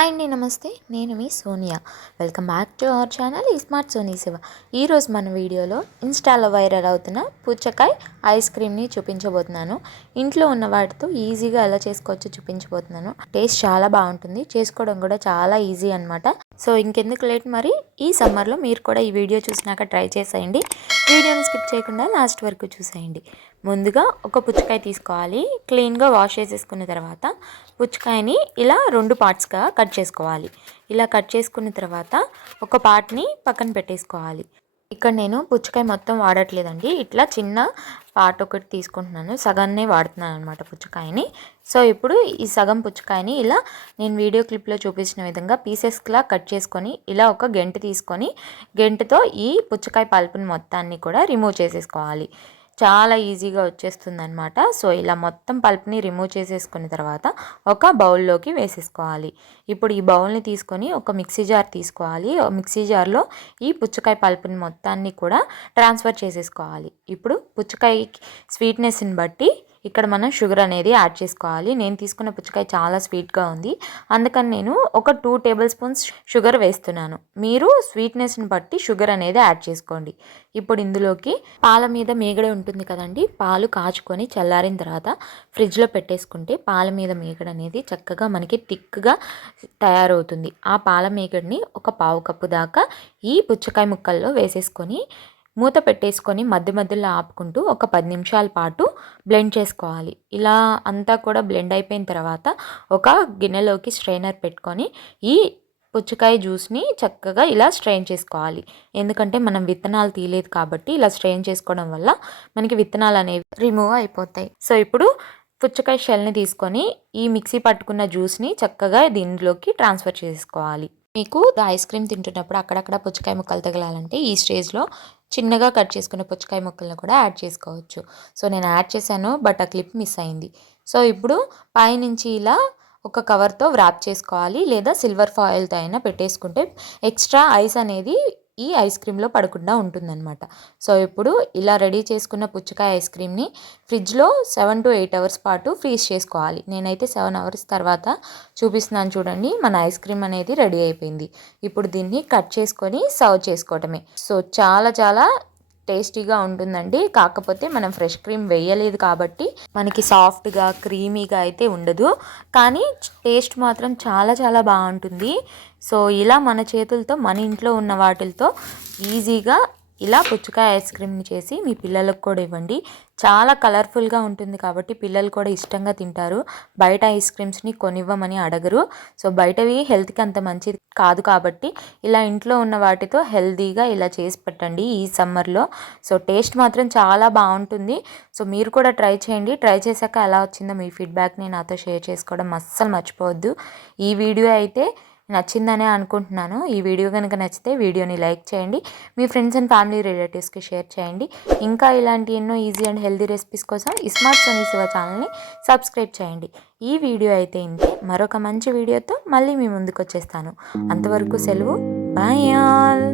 Hi అండి, నమస్తే. నేను మీ Sonia. Welcome back to our channel smart Soni Shiva. ఈరోజు మన వీడియోలో ఇన్స్టాలో వైరల్ అవుతున్న పుచ్చకాయ ఐస్ క్రీమ్ని చూపించబోతున్నాను. ఇంట్లో ఉన్న వాటితో ఈజీగా ఎలా చేసుకోవచ్చో చూపించబోతున్నాను. టేస్ట్ చాలా బాగుంటుంది, చేసుకోవడం కూడా చాలా ఈజీ అనమాట. సో ఇంకెందుకు లేట్, మరి ఈ సమ్మర్లో మీరు కూడా ఈ వీడియో చూసినాక ట్రై చేసేయండి. వీడియోని స్కిప్ చేయకుండా లాస్ట్ వరకు చూసేయండి. ముందుగా ఒక పుచ్చకాయ తీసుకోవాలి. క్లీన్గా వాష్ చేసేసుకున్న తర్వాత పుచ్చకాయని ఇలా 2 పార్ట్స్గా కట్ చేసుకోవాలి. ఇలా కట్ చేసుకున్న తర్వాత ఒక పార్ట్ని పక్కన పెట్టేసుకోవాలి. ఇక్కడ నేను పుచ్చకాయ మొత్తం వాడట్లేదండి, ఇట్లా చిన్న పార్ట్ ఒకటి తీసుకుంటున్నాను, సగాన్నే వాడుతున్నాను అనమాట పుచ్చకాయని. సో ఇప్పుడు ఈ సగం పుచ్చకాయని ఇలా నేను వీడియో క్లిప్లో చూపించిన విధంగా పీసెస్లా కట్ చేసుకొని ఇలా ఒక గెంటు తీసుకొని గెంటుతో ఈ పుచ్చకాయ పల్పుని మొత్తాన్ని కూడా రిమూవ్ చేసేసుకోవాలి. చాలా ఈజీగా వచ్చేస్తుంది అనమాట. సో ఇలా మొత్తం పల్ప్ని రిమూవ్ చేసేసుకున్న తర్వాత ఒక బౌల్లోకి వేసేసుకోవాలి. ఇప్పుడు ఈ బౌల్ని తీసుకొని ఒక మిక్సీ జార్ తీసుకోవాలి. మిక్సీ జార్లో ఈ పుచ్చకాయ పల్ప్ని మొత్తాన్ని కూడా ట్రాన్స్ఫర్ చేసేసుకోవాలి. ఇప్పుడు పుచ్చకాయ స్వీట్నెస్ని బట్టి ఇక్కడ మనం షుగర్ అనేది యాడ్ చేసుకోవాలి. నేను తీసుకున్న పుచ్చకాయ చాలా స్వీట్గా ఉంది, అందుకని నేను ఒక 2 టేబుల్ స్పూన్స్ షుగర్ వేస్తున్నాను. మీరు స్వీట్నెస్ని బట్టి షుగర్ అనేది యాడ్ చేసుకోండి. ఇప్పుడు ఇందులోకి పాల మీద మీగడ ఉంటుంది కదండి, పాలు కాచుకొని చల్లారిన తర్వాత ఫ్రిడ్జ్లో పెట్టేసుకుంటే పాల మీద మీగడ అనేది చక్కగా మనకి థిక్గా తయారవుతుంది. ఆ పాల మీగడని ఒక పావు కప్పు దాకా ఈ పుచ్చకాయ ముక్కల్లో వేసేసుకొని మూత పెట్టేసుకొని మధ్య మధ్యలో ఆపుకుంటూ ఒక 10 నిమిషాల పాటు బ్లెండ్ చేసుకోవాలి. ఇలా అంతా కూడా బ్లెండ్ అయిపోయిన తర్వాత ఒక గిన్నెలోకి స్ట్రైనర్ పెట్టుకొని ఈ పుచ్చకాయ జ్యూస్ని చక్కగా ఇలా స్ట్రెయిన్ చేసుకోవాలి. ఎందుకంటే మనం విత్తనాలు తీయలేదు కాబట్టి ఇలా స్ట్రెయిన్ చేసుకోవడం వల్ల మనకి విత్తనాలు అనేవి రిమూవ్ అయిపోతాయి. సో ఇప్పుడు పుచ్చకాయ షెల్ని తీసుకొని ఈ మిక్సీ పట్టుకున్న జ్యూస్ని చక్కగా దీనిలోకి ట్రాన్స్ఫర్ చేసుకోవాలి. మీకు ఐస్ క్రీమ్ తింటున్నప్పుడు అక్కడక్కడ పుచ్చకాయ ముక్కలు తగలాలంటే ఈ స్టేజ్లో చిన్నగా కట్ చేసుకున్న పుచ్చకాయ ముక్కలను కూడా యాడ్ చేసుకోవచ్చు. సో నేను యాడ్ చేశాను, బట్ ఆ క్లిప్ మిస్ అయింది. సో ఇప్పుడు పైనుంచి ఇలా ఒక కవర్తో వ్రాప్ చేసుకోవాలి, లేదా సిల్వర్ ఫాయిల్తో అయినా పెట్టేసుకుంటే ఎక్స్ట్రా ఐస్ అనేది ఈ ఐస్ క్రీమ్లో పడకుండా ఉంటుందన్నమాట. సో ఇప్పుడు ఇలా రెడీ చేసుకున్న పుచ్చకాయ ఐస్ క్రీమ్ని ఫ్రిడ్జ్లో 7 to 8 అవర్స్ పాటు ఫ్రీజ్ చేసుకోవాలి. నేనైతే 7 అవర్స్ తర్వాత చూపిస్తున్నాను చూడండి, మన ఐస్ క్రీమ్ అనేది రెడీ అయిపోయింది. ఇప్పుడు దీన్ని కట్ చేసుకొని సర్వ్ చేసుకోవటమే. సో చాలా చాలా టేస్టీగా ఉంటుందండి. కాకపోతే మనం ఫ్రెష్ క్రీమ్ వేయలేదు కాబట్టి మనకి సాఫ్ట్గా క్రీమీగా అయితే ఉండదు, కానీ టేస్ట్ మాత్రం చాలా చాలా బాగుంటుంది. సో ఇలా మన చేతులతో మన ఇంట్లో ఉన్న వాటితో ఈజీగా ఇలా పుచ్చకాయ ఐస్ క్రీమ్ని చేసి మీ పిల్లలకు కూడా ఇవ్వండి. చాలా కలర్ఫుల్గా ఉంటుంది కాబట్టి పిల్లలు కూడా ఇష్టంగా తింటారు. బయట ఐస్ క్రీమ్స్ని కొనివ్వమని అడగరు. సో బయటవి హెల్త్కి అంత మంచిది కాదు కాబట్టి ఇలా ఇంట్లో ఉన్న వాటితో హెల్తీగా ఇలా చేసి పెట్టండి ఈ సమ్మర్లో. సో టేస్ట్ మాత్రం చాలా బాగుంటుంది. సో మీరు కూడా ట్రై చేయండి. ట్రై చేశాక ఎలా వచ్చిందో మీ ఫీడ్బ్యాక్ని నాతో షేర్ చేసుకోవడం అస్సలు మర్చిపోవద్దు. ఈ వీడియో అయితే నచ్చిందనే అనుకుంటున్నాను. ఈ వీడియో కనుక నచ్చితే వీడియోని లైక్ చేయండి, మీ ఫ్రెండ్స్ అండ్ ఫ్యామిలీ రిలేటివ్స్కి షేర్ చేయండి. ఇంకా ఇలాంటి ఎన్నో ఈజీ అండ్ హెల్తీ రెసిపీస్ కోసం స్మార్ట్ సోనీ శివ ఛానల్ని సబ్స్క్రైబ్ చేయండి. ఈ వీడియో అయితే ఇంతే. మరొక మంచి వీడియోతో మళ్ళీ మీ ముందుకు వచ్చేస్తాను. అంతవరకు సెలవు. Bye all.